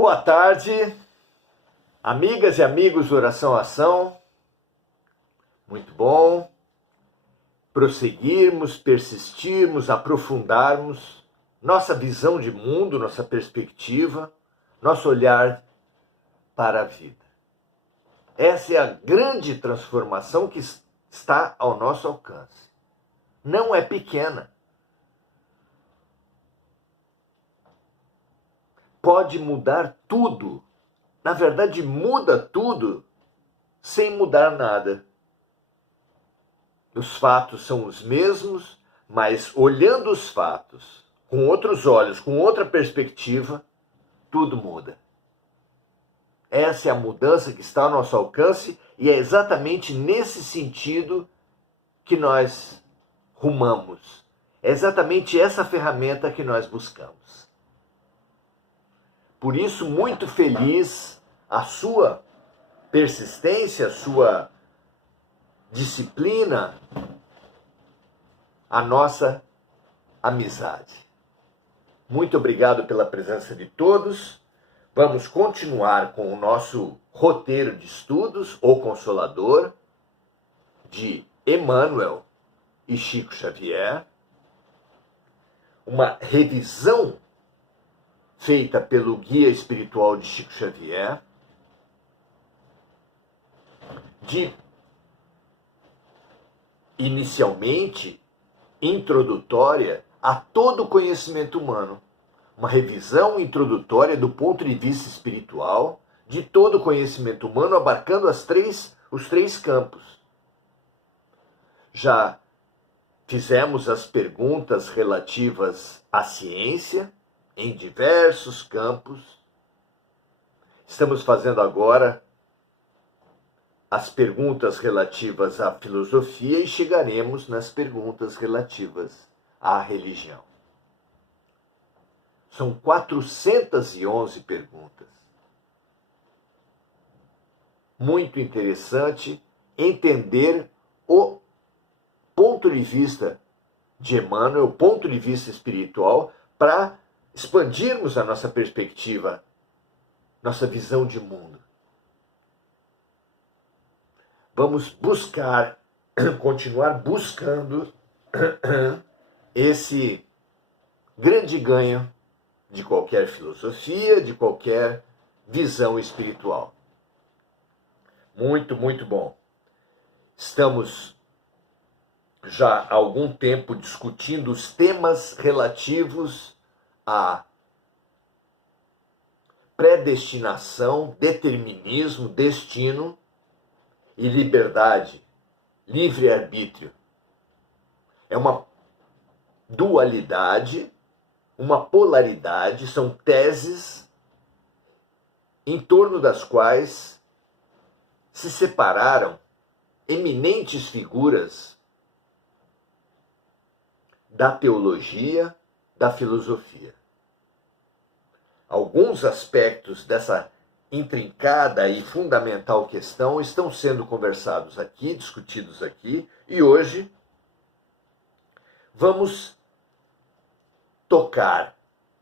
Boa tarde, amigas e amigos do Oração Ação. Muito bom prosseguirmos, persistirmos, aprofundarmos nossa visão de mundo, nossa perspectiva, nosso olhar para a vida. Essa é a grande transformação que está ao nosso alcance. Não é pequena. Pode mudar tudo. Na verdade, muda tudo sem mudar nada. Os fatos são os mesmos, mas olhando os fatos com outros olhos, com outra perspectiva, tudo muda. Essa é a mudança que está ao nosso alcance e é exatamente nesse sentido que nós rumamos. É exatamente essa ferramenta que nós buscamos. Por isso, muito feliz a sua persistência, a sua disciplina, a nossa amizade. Muito obrigado pela presença de todos. Vamos continuar com o nosso roteiro de estudos, O Consolador, de Emmanuel e Chico Xavier. Uma revisão feita pelo Guia Espiritual de Chico Xavier, inicialmente introdutória a todo o conhecimento humano. Uma revisão introdutória do ponto de vista espiritual de todo o conhecimento humano, abarcando os três campos. Já fizemos as perguntas relativas à ciência, em diversos campos. Estamos fazendo agora as perguntas relativas à filosofia e chegaremos nas perguntas relativas à religião. São 411 perguntas. Muito interessante entender o ponto de vista de Emmanuel, o ponto de vista espiritual, para expandirmos a nossa perspectiva, nossa visão de mundo. Vamos buscar, continuar buscando esse grande ganho de qualquer filosofia, de qualquer visão espiritual. Muito, muito bom. Estamos já há algum tempo discutindo os temas relativos a predestinação, determinismo, destino e liberdade, livre-arbítrio. É uma dualidade, uma polaridade, são teses em torno das quais se separaram eminentes figuras da teologia, da filosofia. Alguns aspectos dessa intrincada e fundamental questão estão sendo conversados aqui, discutidos aqui, e hoje vamos tocar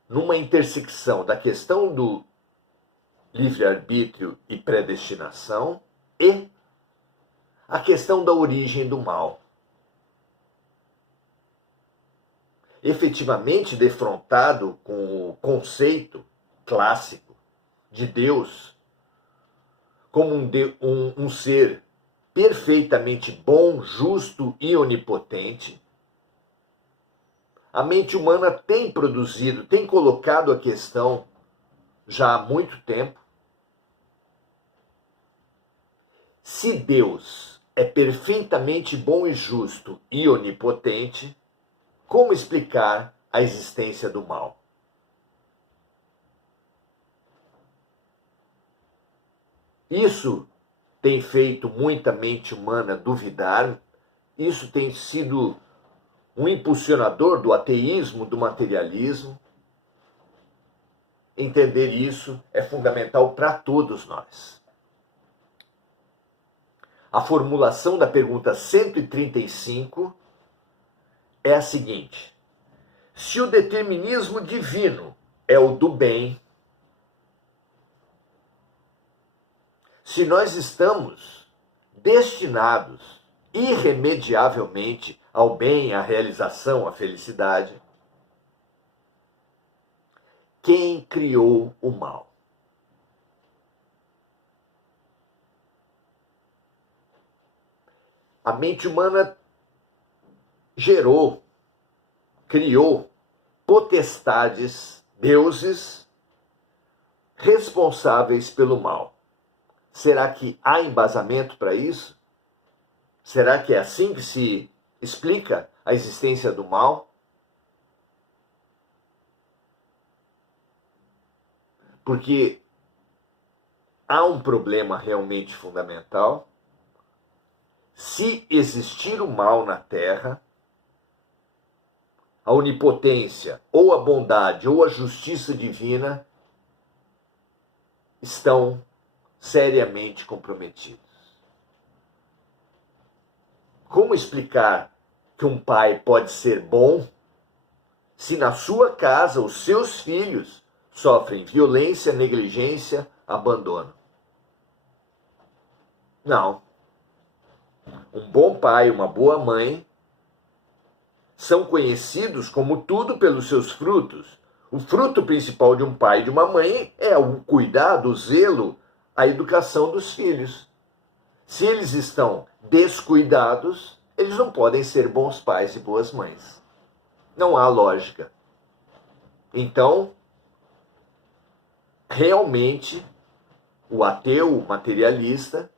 numa intersecção da questão do livre-arbítrio e predestinação e a questão da origem do mal. Efetivamente defrontado com o conceito clássico de Deus como um ser perfeitamente bom, justo e onipotente, a mente humana tem produzido, tem colocado a questão já há muito tempo. Se Deus é perfeitamente bom e justo e onipotente, como explicar a existência do mal? Isso tem feito muita mente humana duvidar, isso tem sido um impulsionador do ateísmo, do materialismo. Entender isso é fundamental para todos nós. A formulação da pergunta 135 é a seguinte: se o determinismo divino é o do bem, se nós estamos destinados irremediavelmente ao bem, à realização, à felicidade, quem criou o mal? A mente humana criou potestades, deuses, responsáveis pelo mal. Será que há embasamento para isso? Será que é assim que se explica a existência do mal? Porque há um problema realmente fundamental. Se existir o mal na Terra, a onipotência, ou a bondade, ou a justiça divina estão seriamente comprometidos. Como explicar que um pai pode ser bom se na sua casa os seus filhos sofrem violência, negligência, abandono? Não. Um bom pai, uma boa mãe, são conhecidos como tudo pelos seus frutos. O fruto principal de um pai e de uma mãe é o cuidado, o zelo, a educação dos filhos. Se eles estão descuidados, eles não podem ser bons pais e boas mães. Não há lógica. Então, realmente, o ateu, o materialista,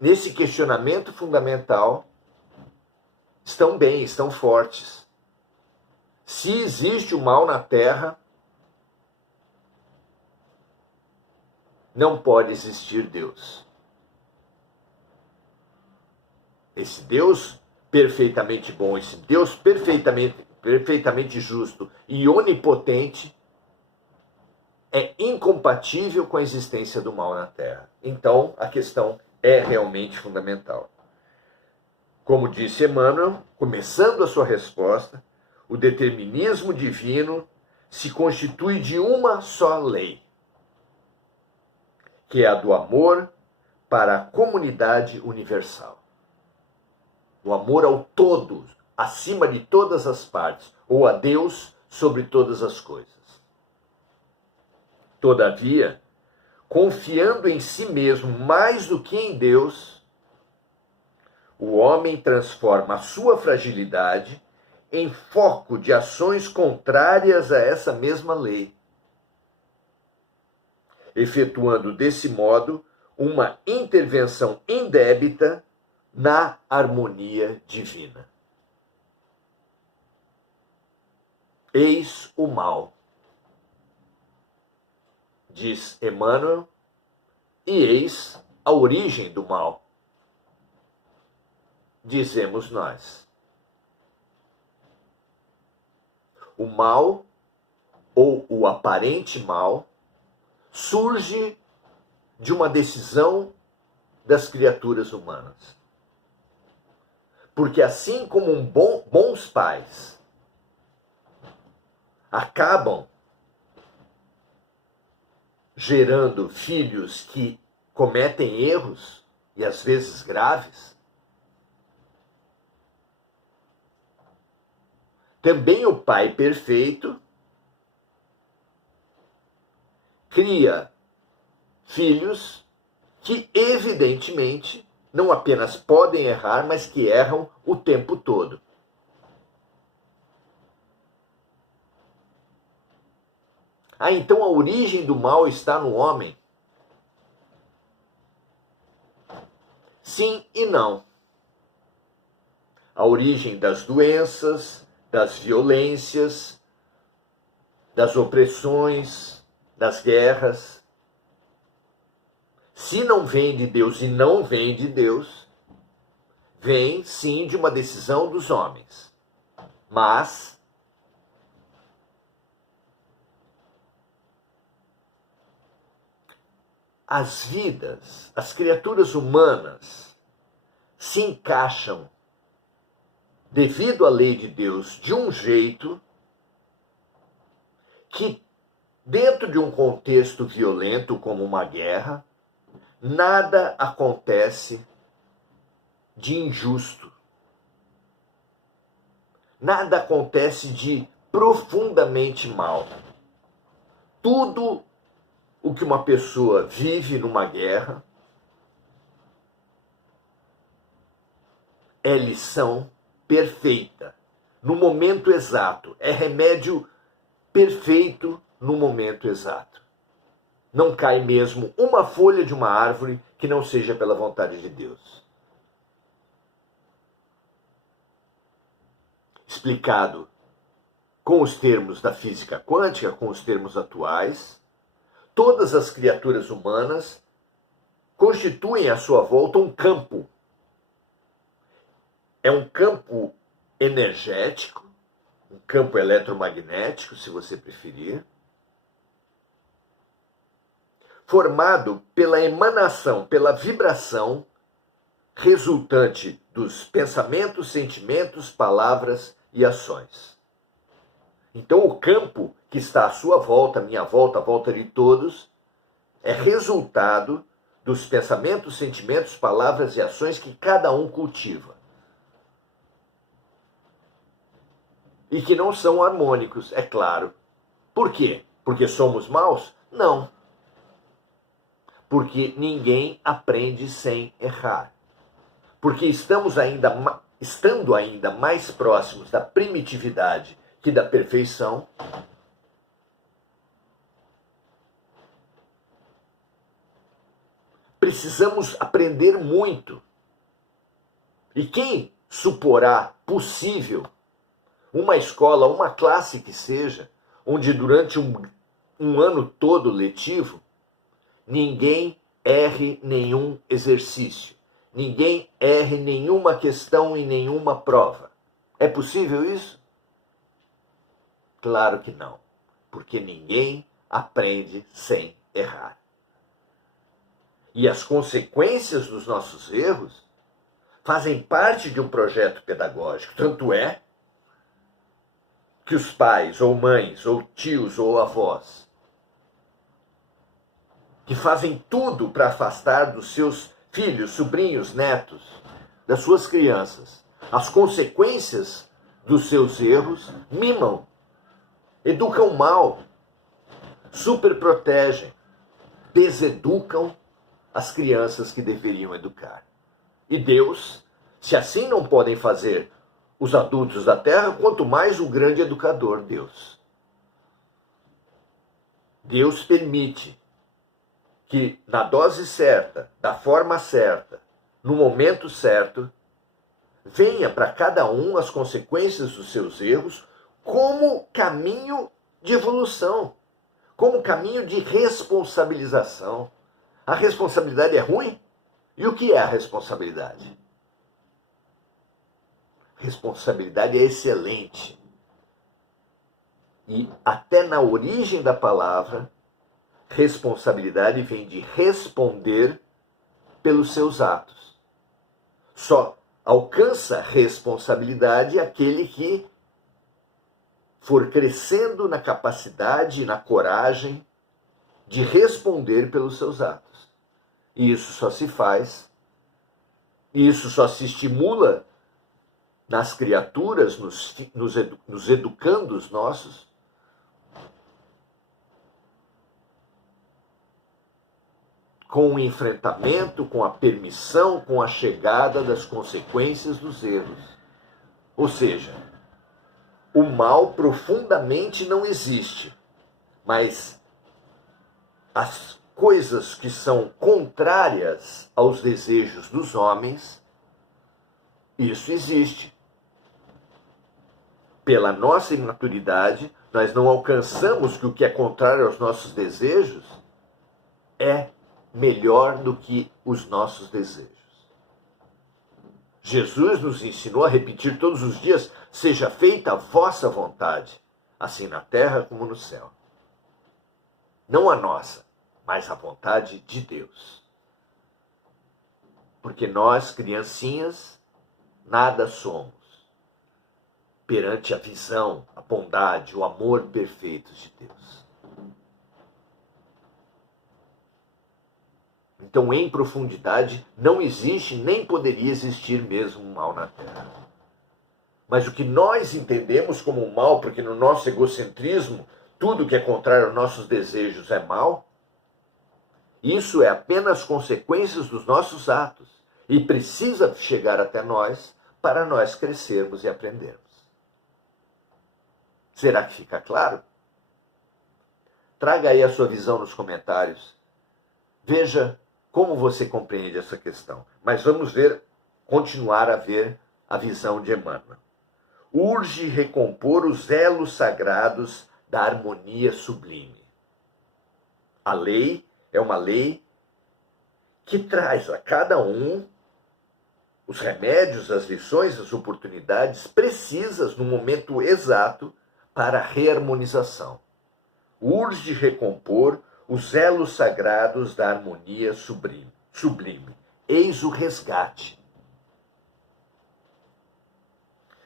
nesse questionamento fundamental, estão bem, estão fortes. Se existe o mal na Terra, não pode existir Deus. Esse Deus perfeitamente bom, esse Deus perfeitamente justo e onipotente é incompatível com a existência do mal na Terra. Então, a questão é realmente fundamental. Como disse Emmanuel, começando a sua resposta, o determinismo divino se constitui de uma só lei, que é a do amor para a comunidade universal. O amor ao todo, acima de todas as partes, ou a Deus sobre todas as coisas. Todavia, confiando em si mesmo mais do que em Deus, o homem transforma a sua fragilidade em foco de ações contrárias a essa mesma lei, efetuando desse modo uma intervenção indébita na harmonia divina. Eis o mal, diz Emmanuel, e eis a origem do mal, dizemos nós. O mal, ou o aparente mal, surge de uma decisão das criaturas humanas. Porque assim como bons pais acabam gerando filhos que cometem erros, e às vezes graves, também o pai perfeito cria filhos que, evidentemente, não apenas podem errar, mas que erram o tempo todo. Então a origem do mal está no homem? Sim e não. A origem das doenças, das violências, das opressões, das guerras, se não vem de Deus e não vem de Deus, vem sim de uma decisão dos homens. Mas as vidas, as criaturas humanas se encaixam devido à lei de Deus de um jeito que dentro de um contexto violento como uma guerra, nada acontece de injusto. Nada acontece de profundamente mal. Tudo o que uma pessoa vive numa guerra é lição perfeita, no momento exato. É remédio perfeito no momento exato. Não cai mesmo uma folha de uma árvore que não seja pela vontade de Deus. Explicado com os termos da física quântica, com os termos atuais, todas as criaturas humanas constituem à sua volta um campo. É um campo energético, um campo eletromagnético, se você preferir, formado pela emanação, pela vibração resultante dos pensamentos, sentimentos, palavras e ações. Então, o campo que está à sua volta, à minha volta, à volta de todos, é resultado dos pensamentos, sentimentos, palavras e ações que cada um cultiva. E que não são harmônicos, é claro. Por quê? Porque somos maus? Não. Porque ninguém aprende sem errar. Porque estando ainda mais próximos da primitividade que da perfeição, precisamos aprender muito. E quem suporá possível uma escola, uma classe que seja, onde durante um ano todo letivo, ninguém erre nenhum exercício, ninguém erre nenhuma questão em nenhuma prova. É possível isso? Claro que não, porque ninguém aprende sem errar. E as consequências dos nossos erros fazem parte de um projeto pedagógico. Tanto é que os pais, ou mães, ou tios, ou avós, que fazem tudo para afastar dos seus filhos, sobrinhos, netos, das suas crianças, as consequências dos seus erros, mimam, educam mal, superprotegem, deseducam as crianças que deveriam educar. E Deus, se assim não podem fazer os adultos da terra, quanto mais o grande educador, Deus. Deus permite que na dose certa, da forma certa, no momento certo, venha para cada um as consequências dos seus erros como caminho de evolução, como caminho de responsabilização. A responsabilidade é ruim? E o que é a responsabilidade? Responsabilidade é excelente. E até na origem da palavra, responsabilidade vem de responder pelos seus atos. Só alcança responsabilidade aquele que for crescendo na capacidade e na coragem de responder pelos seus atos. E isso só se faz, e isso só se estimula nas criaturas, nos educandos nossos, com o enfrentamento, com a permissão, com a chegada das consequências dos erros. Ou seja, o mal profundamente não existe, mas as coisas que são contrárias aos desejos dos homens, isso existe. Pela nossa imaturidade, nós não alcançamos que o que é contrário aos nossos desejos é melhor do que os nossos desejos. Jesus nos ensinou a repetir todos os dias: seja feita a vossa vontade, assim na terra como no céu. Não a nossa, mas a vontade de Deus. Porque nós, criancinhas, nada somos perante a visão, a bondade, o amor perfeitos de Deus. Então, em profundidade, não existe nem poderia existir mesmo um mal na Terra. Mas o que nós entendemos como mal, porque no nosso egocentrismo, tudo que é contrário aos nossos desejos é mal, isso é apenas consequências dos nossos atos e precisa chegar até nós para nós crescermos e aprendermos. Será que fica claro? Traga aí a sua visão nos comentários. Veja como você compreende essa questão. Mas vamos continuar a ver a visão de Emmanuel. Urge recompor os elos sagrados da harmonia sublime. A lei é uma lei que traz a cada um os remédios, as lições, as oportunidades precisas no momento exato para a reharmonização. Urge recompor os elos sagrados da harmonia sublime. Eis o resgate.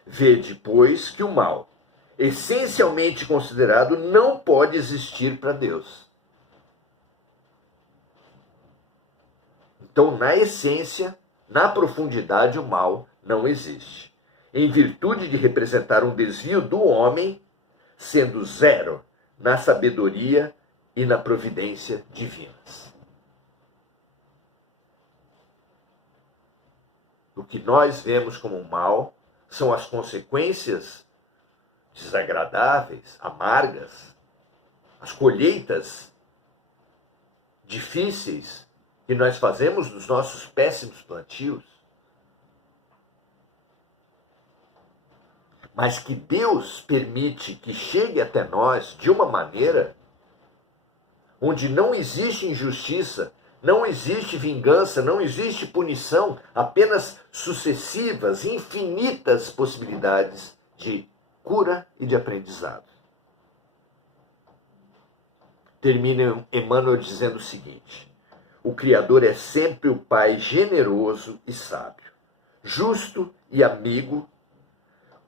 Vede, pois, que o mal, essencialmente considerado, não pode existir para Deus. Então, na essência, na profundidade, o mal não existe. Em virtude de representar um desvio do homem, sendo zero na sabedoria e na providência divinas. O que nós vemos como mal são as consequências desagradáveis, amargas, as colheitas difíceis que nós fazemos dos nossos péssimos plantios. Mas que Deus permite que chegue até nós de uma maneira onde não existe injustiça, não existe vingança, não existe punição, apenas sucessivas, infinitas possibilidades de cura e de aprendizado. Termina Emmanuel dizendo o seguinte: o Criador é sempre o Pai generoso e sábio, justo e amigo,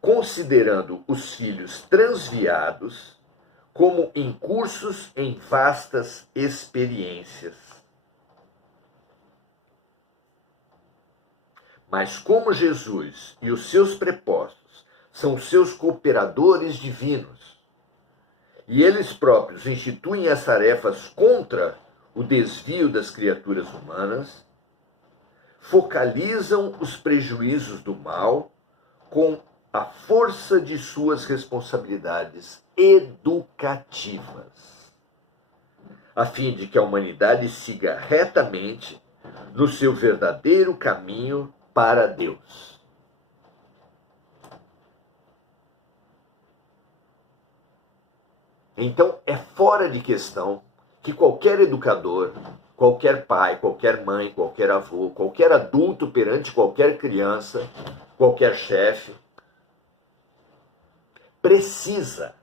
considerando os filhos transviados como incursos em vastas experiências. Mas como Jesus e os seus prepostos são seus cooperadores divinos, e eles próprios instituem as tarefas contra o desvio das criaturas humanas, focalizam os prejuízos do mal com a força de suas responsabilidades educativas, a fim de que a humanidade siga retamente no seu verdadeiro caminho para Deus. Então, é fora de questão que qualquer educador, qualquer pai, qualquer mãe, qualquer avô, qualquer adulto perante qualquer criança, qualquer chefe, precisa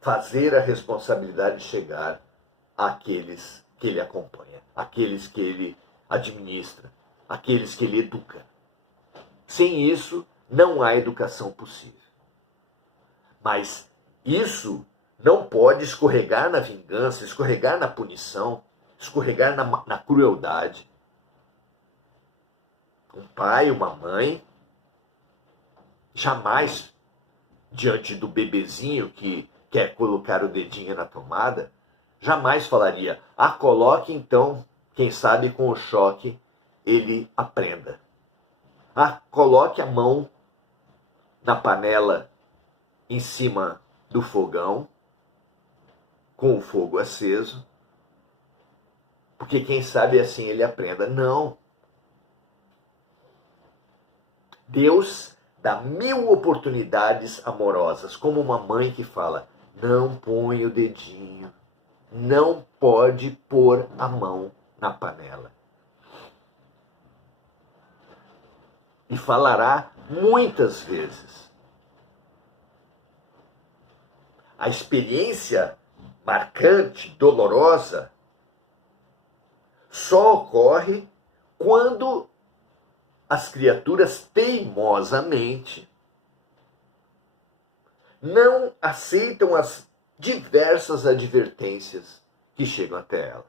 fazer a responsabilidade chegar àqueles que ele acompanha, àqueles que ele administra, àqueles que ele educa. Sem isso, não há educação possível. Mas isso não pode escorregar na vingança, escorregar na punição, escorregar na crueldade. Um pai, uma mãe, jamais, diante do bebezinho que quer colocar o dedinho na tomada, jamais falaria: coloque então, quem sabe com o choque ele aprenda. Coloque a mão na panela em cima do fogão, com o fogo aceso, porque quem sabe assim ele aprenda. Não. Deus dá 1000 oportunidades amorosas, como uma mãe que fala: não põe o dedinho, não pode pôr a mão na panela. E falará muitas vezes. A experiência marcante, dolorosa, só ocorre quando as criaturas teimosamente não aceitam as diversas advertências que chegam até ela.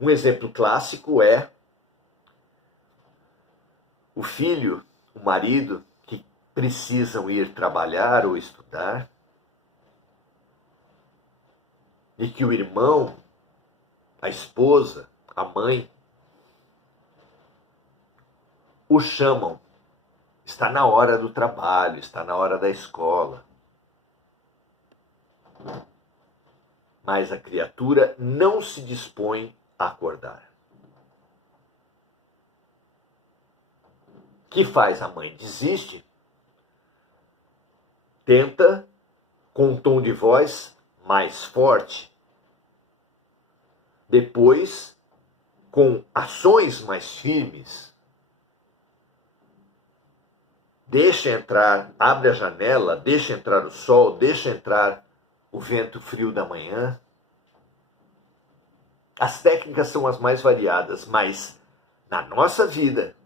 Um exemplo clássico é o filho, o marido, que precisam ir trabalhar ou estudar, e que o irmão, a esposa, a mãe, o chamam. Está na hora do trabalho, está na hora da escola. Mas a criatura não se dispõe a acordar. O que faz a mãe? Desiste. Tenta, com um tom de voz mais forte. Depois, com ações mais firmes. Deixa entrar, abre a janela, deixa entrar o sol, deixa entrar o vento frio da manhã. As técnicas são as mais variadas, mas na nossa vida,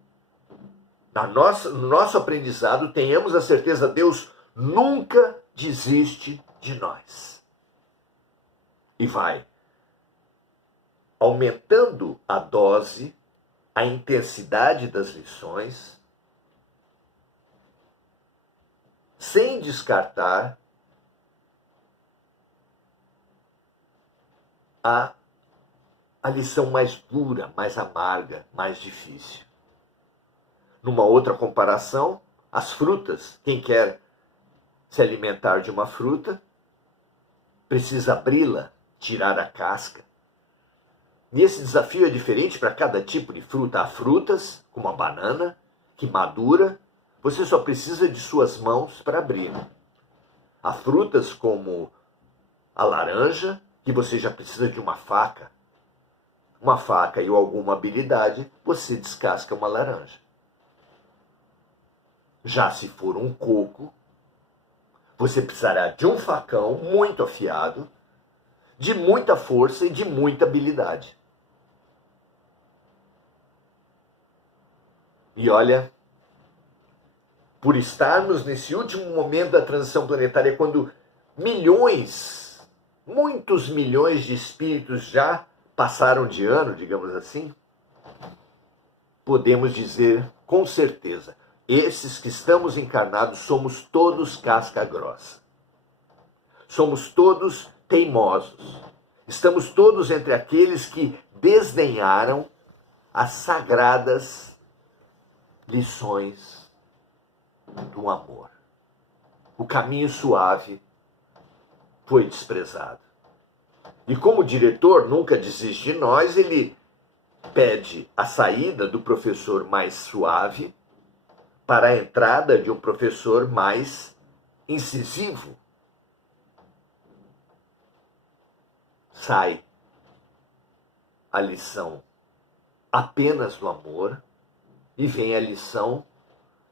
no nosso aprendizado, tenhamos a certeza, Deus nunca desiste de nós. E vai aumentando a dose, a intensidade das lições, sem descartar a lição mais dura, mais amarga, mais difícil. Numa outra comparação, as frutas. Quem quer se alimentar de uma fruta precisa abri-la, tirar a casca. E esse desafio é diferente para cada tipo de fruta. Há frutas, como a banana, que madura, você só precisa de suas mãos para abrir. Há frutas como a laranja, que você já precisa de uma faca. Uma faca e alguma habilidade, você descasca uma laranja. Já se for um coco, você precisará de um facão muito afiado, de muita força e de muita habilidade. E olha, por estarmos nesse último momento da transição planetária, quando milhões, muitos milhões de espíritos já passaram de ano, digamos assim, podemos dizer com certeza, esses que estamos encarnados somos todos casca grossa. Somos todos teimosos. Estamos todos entre aqueles que desdenharam as sagradas lições do amor. O caminho suave foi desprezado. E como o diretor nunca desiste de nós, ele pede a saída do professor mais suave para a entrada de um professor mais incisivo. Sai a lição apenas do amor e vem a lição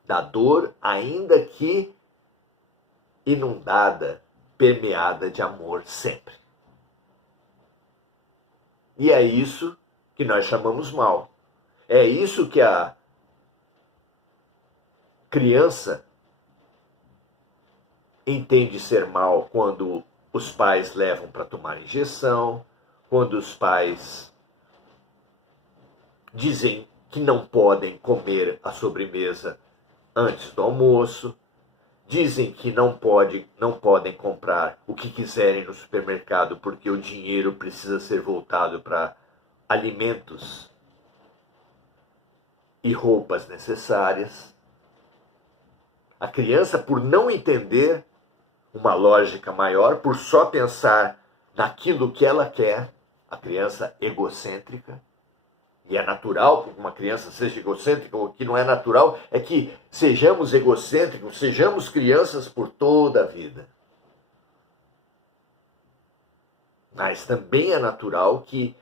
da dor, ainda que inundada, permeada de amor sempre. E é isso que nós chamamos mal. É isso que a criança entende ser mal quando os pais levam para tomar injeção, quando os pais dizem que não podem comer a sobremesa antes do almoço, dizem que não podem comprar o que quiserem no supermercado porque o dinheiro precisa ser voltado para alimentos e roupas necessárias. A criança, por não entender uma lógica maior, por só pensar naquilo que ela quer, a criança egocêntrica, e é natural que uma criança seja egocêntrica, o que não é natural é que sejamos egocêntricos, sejamos crianças por toda a vida. Mas também é natural que,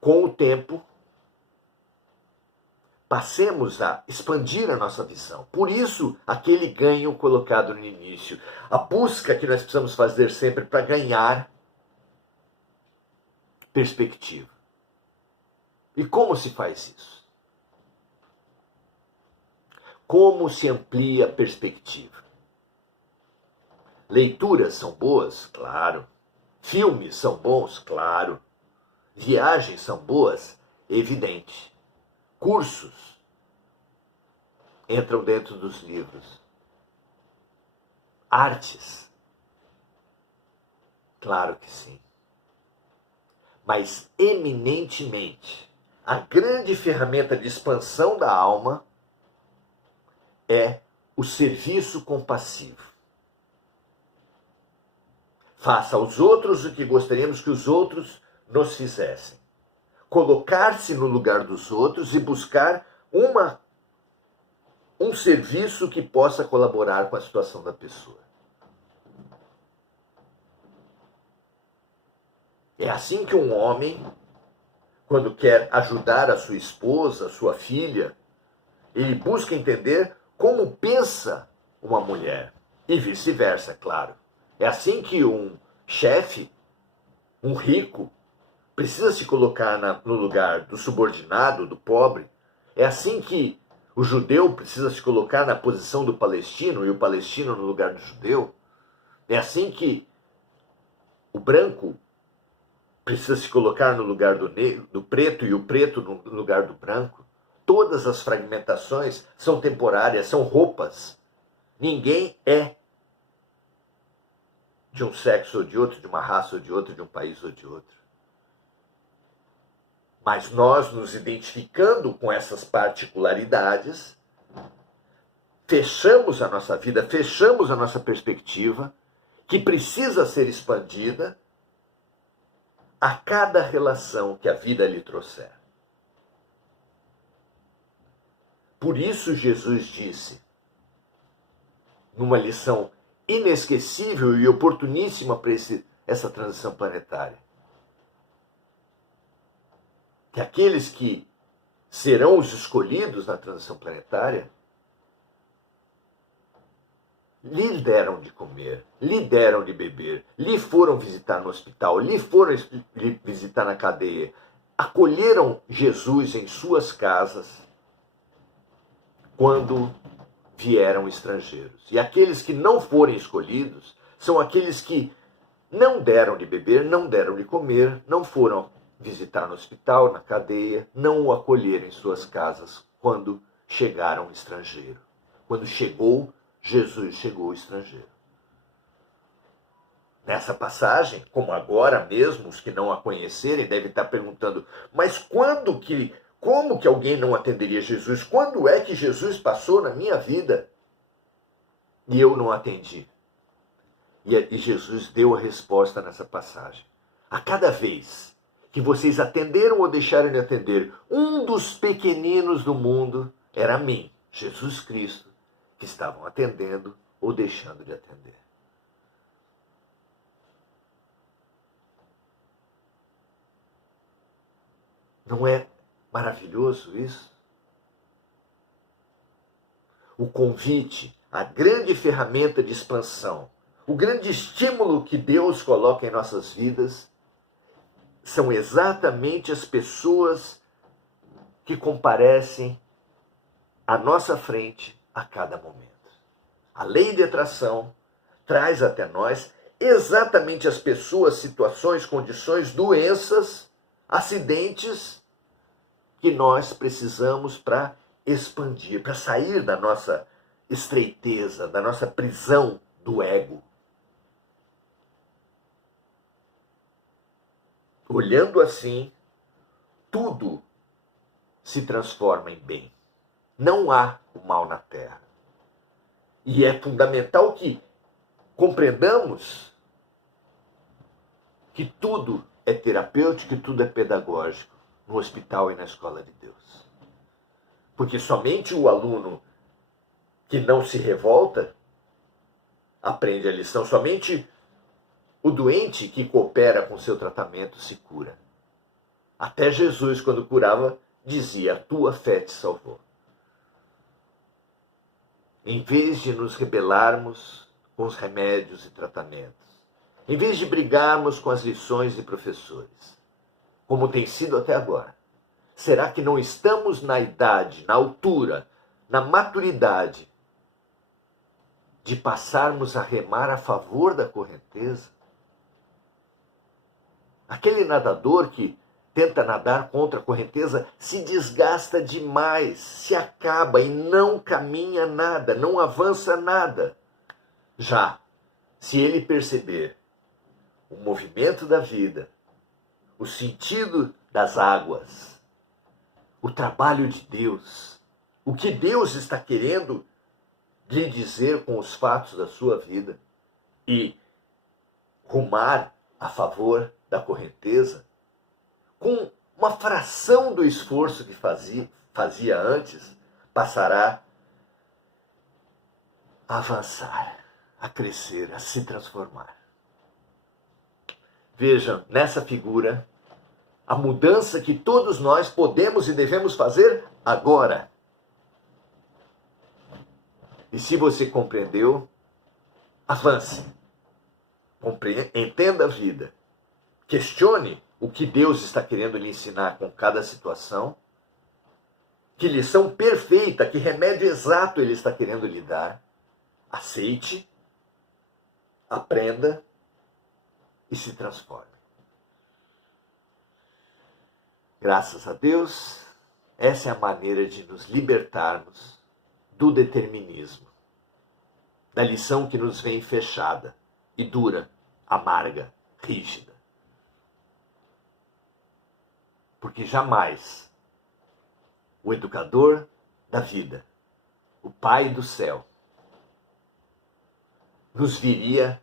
com o tempo, passemos a expandir a nossa visão. Por isso, aquele ganho colocado no início. A busca que nós precisamos fazer sempre para ganhar perspectiva. E como se faz isso? Como se amplia a perspectiva? Leituras são boas? Claro. Filmes são bons? Claro. Viagens são boas? Evidente. Cursos entram dentro dos livros. Artes? Claro que sim. Mas, eminentemente, a grande ferramenta de expansão da alma é o serviço compassivo. Faça aos outros o que gostaríamos que os outros nos fizessem. Colocar-se no lugar dos outros e buscar um serviço que possa colaborar com a situação da pessoa. É assim que um homem, quando quer ajudar a sua esposa, a sua filha, ele busca entender como pensa uma mulher. E vice-versa, claro. É assim que um chefe, um rico, precisa se colocar no lugar do subordinado, do pobre. É assim que o judeu precisa se colocar na posição do palestino e o palestino no lugar do judeu. É assim que o branco precisa se colocar no lugar do negro, do preto, e o preto no lugar do branco. Todas as fragmentações são temporárias, são roupas. Ninguém é de um sexo ou de outro, de uma raça ou de outro, de um país ou de outro. Mas nós, nos identificando com essas particularidades, fechamos a nossa vida, fechamos a nossa perspectiva, que precisa ser expandida a cada relação que a vida lhe trouxer. Por isso Jesus disse, numa lição inesquecível e oportuníssima para essa transição planetária, que aqueles que serão os escolhidos na transição planetária lhe deram de comer, lhe deram de beber, lhe foram visitar no hospital, lhe foram visitar na cadeia, acolheram Jesus em suas casas quando vieram estrangeiros. E aqueles que não forem escolhidos são aqueles que não deram de beber, não deram de comer, não foram visitar no hospital, na cadeia, não o acolheram em suas casas quando chegaram estrangeiro. Quando chegou Jesus, chegou o estrangeiro. Nessa passagem, como agora mesmo, os que não a conhecerem devem estar perguntando, mas como que alguém não atenderia Jesus? Quando é que Jesus passou na minha vida e eu não atendi? E Jesus deu a resposta nessa passagem. A cada vez que vocês atenderam ou deixaram de atender um dos pequeninos do mundo, era a mim, Jesus Cristo, que estavam atendendo ou deixando de atender. Não é maravilhoso isso? O convite, a grande ferramenta de expansão, o grande estímulo que Deus coloca em nossas vidas são exatamente as pessoas que comparecem à nossa frente a cada momento. A lei de atração traz até nós exatamente as pessoas, situações, condições, doenças, acidentes que nós precisamos para expandir, para sair da nossa estreiteza, da nossa prisão do ego. Olhando assim, tudo se transforma em bem. Não há o mal na Terra. E é fundamental que compreendamos que tudo é terapêutico e tudo é pedagógico no hospital e na escola de Deus. Porque somente o aluno que não se revolta aprende a lição, somente o doente que coopera com seu tratamento se cura. Até Jesus, quando curava, dizia, a tua fé te salvou. Em vez de nos rebelarmos com os remédios e tratamentos, em vez de brigarmos com as lições de professores, como tem sido até agora, será que não estamos na idade, na altura, na maturidade de passarmos a remar a favor da correnteza? Aquele nadador que tenta nadar contra a correnteza se desgasta demais, se acaba e não caminha nada, não avança nada. Já, se ele perceber o movimento da vida, o sentido das águas, o trabalho de Deus, o que Deus está querendo lhe dizer com os fatos da sua vida e rumar a favor da correnteza, com uma fração do esforço que fazia antes, passará a avançar, a crescer, a se transformar. Vejam, nessa figura, a mudança que todos nós podemos e devemos fazer agora. E se você compreendeu, avance. Entenda a vida. Questione o que Deus está querendo lhe ensinar com cada situação. Que lição perfeita, que remédio exato Ele está querendo lhe dar. Aceite, aprenda e se transforme. Graças a Deus, essa é a maneira de nos libertarmos do determinismo, da lição que nos vem fechada e dura, amarga, rígida. Porque jamais o educador da vida, o Pai do céu, nos viria